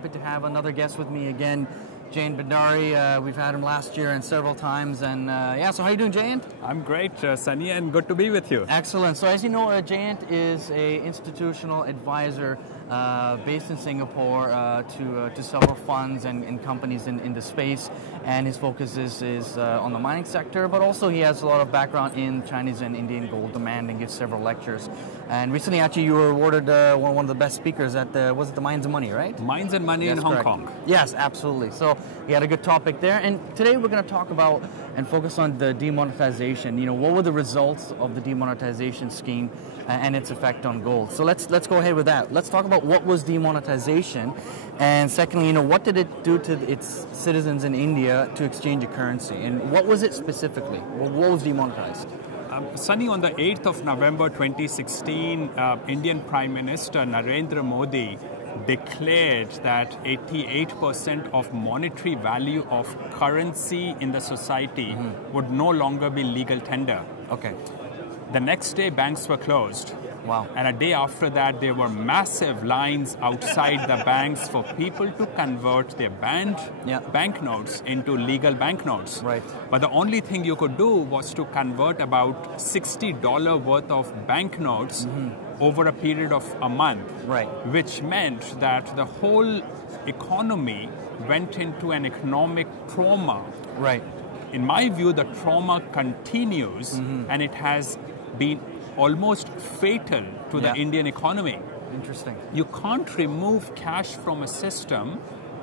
happy to have another guest with me again, Jayant Bhandari. We've had him last year and several times. And yeah, so how are you doing, Jayant? I'm great, Sunny, and good to be with you. Excellent. So as you know, Jayant is an institutional advisor based in Singapore to several funds and companies in the space. And his focus is on the mining sector, but also he has a lot of background in Chinese and Indian gold demand and gives several lectures. And recently, actually, you were awarded one of the best speakers at was it the Mines and Money, right? Mines and Money in Hong Kong. Yes, absolutely. So he had a good topic there. And today we're going to talk about and focus on the demonetization. You know, what were the results of the demonetization scheme and its effect on gold? So let's go ahead with that. Let's talk about what was demonetization, and secondly, you know, what did it do to its citizens in India to exchange a currency, and what was it specifically? What was demonetized? Sunny, on the 8th of November 2016, Indian Prime Minister Narendra Modi declared that 88% of monetary value of currency in the society would no longer be legal tender. Okay. The next day, banks were closed. Wow. And a day after that, there were massive lines outside the banks for people to convert their banknotes into legal banknotes. Right. But the only thing you could do was to convert about $60 worth of banknotes over a period of a month. Right. Which meant that the whole economy went into an economic trauma. Right. In my view, the trauma continues, and it has been almost fatal to the Indian economy. Interesting. You can't remove cash from a system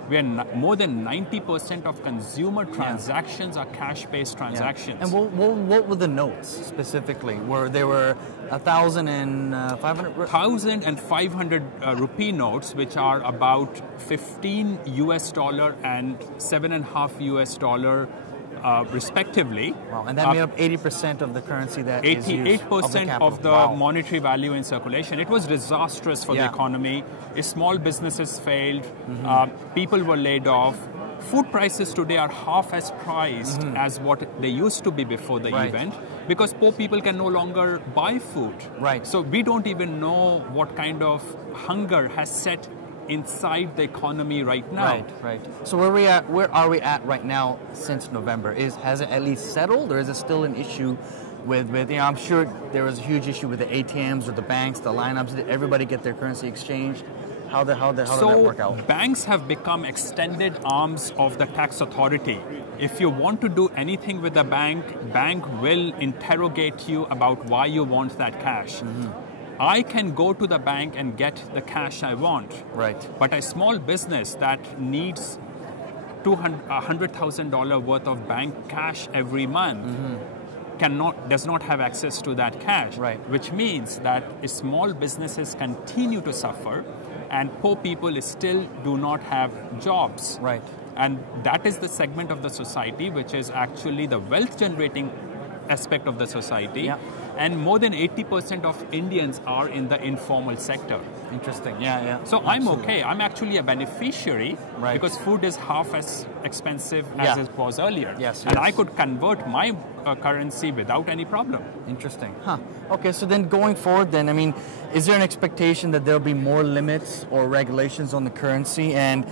where more than 90% of consumer transactions are cash-based transactions. And what were the notes specifically? There were 1,500? 1,500 rupee notes, which are about $15 and $7.5 respectively. Wow, and that made up 80% of the currency that 88% of the monetary value in circulation. It was disastrous for the economy. Small businesses failed. People were laid off. Food prices today are half as priced as what they used to be before the event, because poor people can no longer buy food. Right. So we don't even know what kind of hunger has set inside the economy right now. Right. So where are we at right now since November? Has it at least settled, or is it still an issue with you know, I'm sure there was a huge issue with the ATMs or the banks, the lineups. Did everybody get their currency exchanged? How did that work out? Banks have become extended arms of the tax authority. If you want to do anything with the bank will interrogate you about why you want that cash. I can go to the bank and get the cash I want. Right. But a small business that needs $100,000 worth of bank cash every month does not have access to that cash. Right. Which means that small businesses continue to suffer, and poor people still do not have jobs. Right. And that is the segment of the society which is actually the wealth generating aspect of the society. Yeah. And more than 80% of Indians are in the informal sector. Interesting. Yeah. So I'm okay. I'm actually a beneficiary because food is half as expensive as it was earlier. Yes. And I could convert my currency without any problem. Interesting. Okay, so then going forward then, I mean, is there an expectation that there'll be more limits or regulations on the currency? And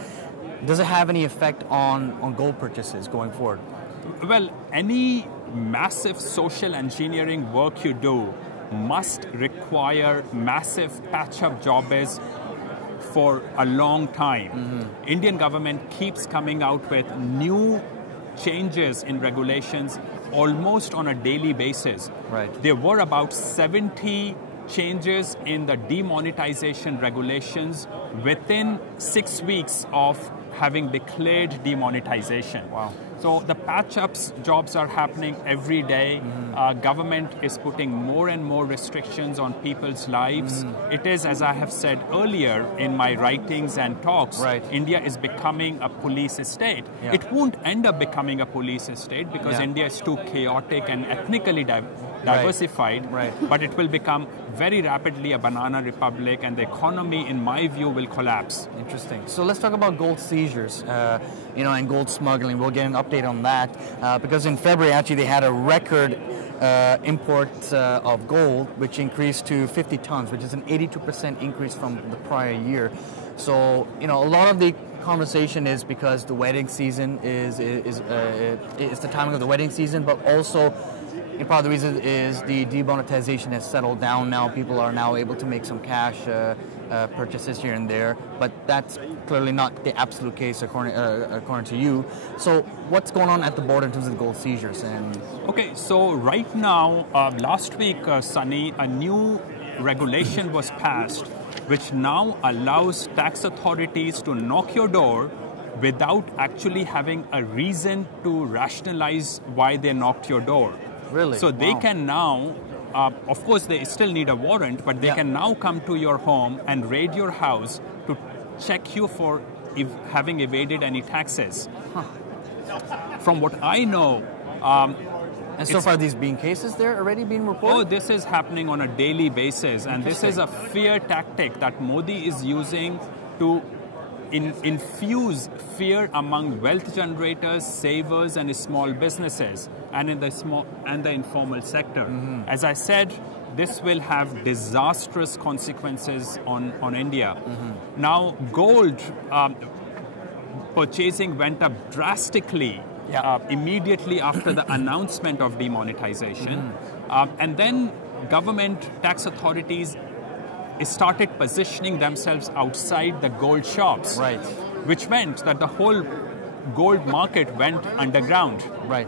does it have any effect on gold purchases going forward? Well, any massive social engineering work you do must require massive patch-up jobs for a long time. Indian government keeps coming out with new changes in regulations almost on a daily basis. Right. There were about 70 changes in the demonetization regulations within 6 weeks of having declared demonetization. Wow. So the patch-ups jobs are happening every day. Government is putting more and more restrictions on people's lives. It is, as I have said earlier in my writings and talks, India is becoming a police state. It won't end up becoming a police state because India is too chaotic and ethnically diversified, but it will become very rapidly a banana republic, and the economy, in my view, will collapse. Interesting. So let's talk about gold seizures, and gold smuggling. We'll get an update on that because in February, actually, they had a record import of gold, which increased to 50 tons, which is an 82% increase from the prior year. So, a lot of the conversation is because the wedding season is the timing of the wedding season, but also part of the reason is the demonetization has settled down now. People are now able to make some cash purchases here and there, but that's clearly not the absolute case according to you. So what's going on at the border in terms of the gold seizures? Okay, so right now, last week, Sunny, a new regulation was passed which now allows tax authorities to knock your door without actually having a reason to rationalize why they knocked your door. Really? So they can now, of course they still need a warrant, but they can now come to your home and raid your house to check you for having evaded any taxes. From what I know, and so far, these being cases, they're already being reported? Oh, this is happening on a daily basis, and this is a fear tactic that Modi is using to infuse fear among wealth generators, savers, and small businesses, and in the informal sector. Mm-hmm. As I said, this will have disastrous consequences on India. Mm-hmm. Now, gold purchasing went up drastically. Immediately after the announcement of demonetization. And then government tax authorities started positioning themselves outside the gold shops, right, which meant that the whole gold market went underground. Right.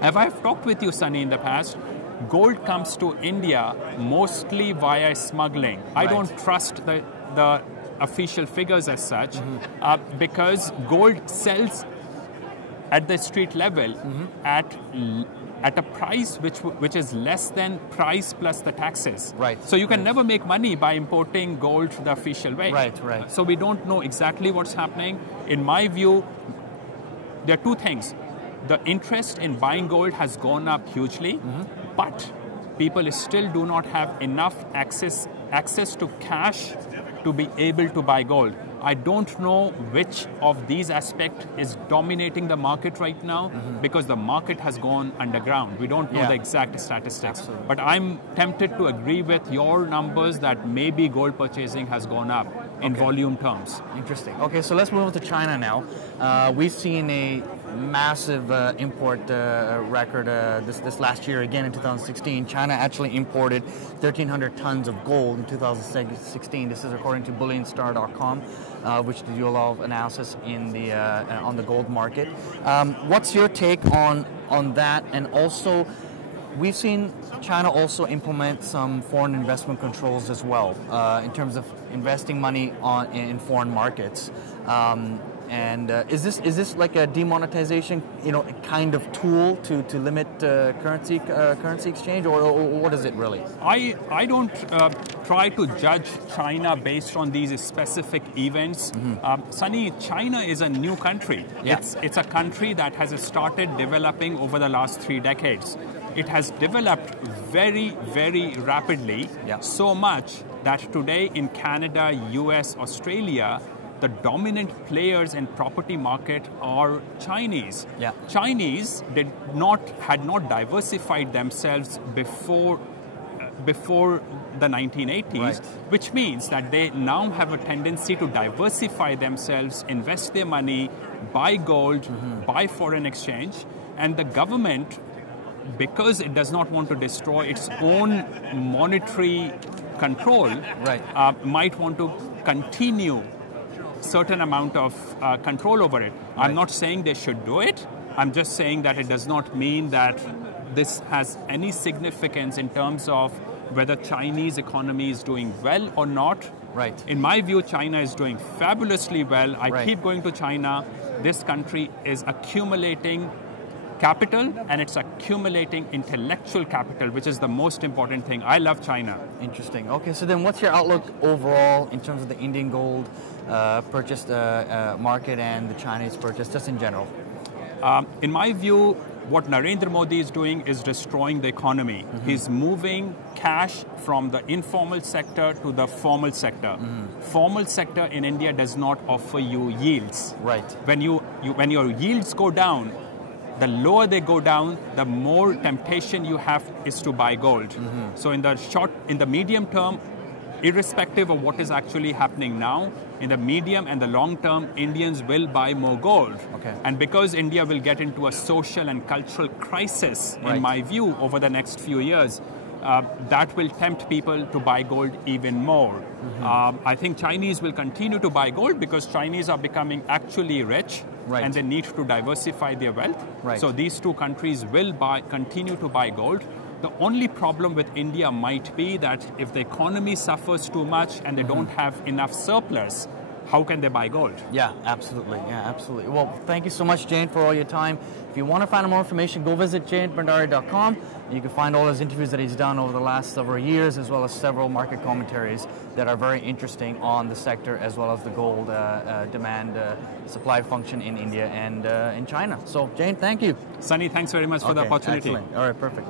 As I've talked with you, Sunny, in the past, gold comes to India mostly via smuggling. Right. I don't trust the official figures as such, because gold sells at the street level at a price which is less than price plus the taxes. Right. So you can never make money by importing gold the official way. Right. So we don't know exactly what's happening. In my view, there are two things. The interest in buying gold has gone up hugely, but people still do not have enough access to cash to be able to buy gold. I don't know which of these aspects is dominating the market right now, because the market has gone underground. We don't know the exact statistics. Absolutely. But I'm tempted to agree with your numbers that maybe gold purchasing has gone up in volume terms. Interesting. Okay, so let's move on to China now. We've seen a massive import record this last year, again in 2016. China actually imported 1,300 tons of gold in 2016. This is according to BullionStar.com, which did do a lot of analysis on the gold market. What's your take on that? And also, we've seen China also implement some foreign investment controls as well in terms of investing money in foreign markets. And is this like a demonetization, kind of tool to limit currency exchange, or what is it really? I don't try to judge China based on these specific events. Sunny, China is a new country. Yeah. It's a country that has started developing over the last 3 decades. It has developed very, very rapidly, so much that today in Canada, US, Australia, the dominant players in property market are Chinese. Yeah. Chinese had not diversified themselves before the 1980s, right, which means that they now have a tendency to diversify themselves, invest their money, buy gold, buy foreign exchange, and the government, because it does not want to destroy its own monetary control, right, might want to continue certain amount of control over it. Right. I'm not saying they should do it. I'm just saying that it does not mean that this has any significance in terms of whether Chinese economy is doing well or not. Right. In my view, China is doing fabulously well. I keep going to China. This country is accumulating capital, and it's accumulating intellectual capital, which is the most important thing. I love China. Interesting. Okay, so then what's your outlook overall in terms of the Indian gold purchase market and the Chinese purchase, just in general? In my view, what Narendra Modi is doing is destroying the economy. He's moving cash from the informal sector to the formal sector. Formal sector in India does not offer you yields. Right. When your yields go down, the lower they go down, the more temptation you have is to buy gold. So in the medium term, irrespective of what is actually happening now, in the medium and the long term, Indians will buy more gold. Okay. And because India will get into a social and cultural crisis, Right. in my view, over the next few years, that will tempt people to buy gold even more. I think Chinese will continue to buy gold because Chinese are becoming actually rich, Right. and they need to diversify their wealth. Right. So these two countries will continue to buy gold. The only problem with India might be that if the economy suffers too much and they don't have enough surplus, how can they buy gold? Yeah, absolutely. Yeah, absolutely. Well, thank you so much, Jayant, for all your time. If you want to find out more information, go visit jayantbhandari.com. You can find all his interviews that he's done over the last several years, as well as several market commentaries that are very interesting on the sector, as well as the gold demand supply function in India and in China. So, Jayant, thank you. Sunny, thanks very much for the opportunity. Excellent. All right, perfect.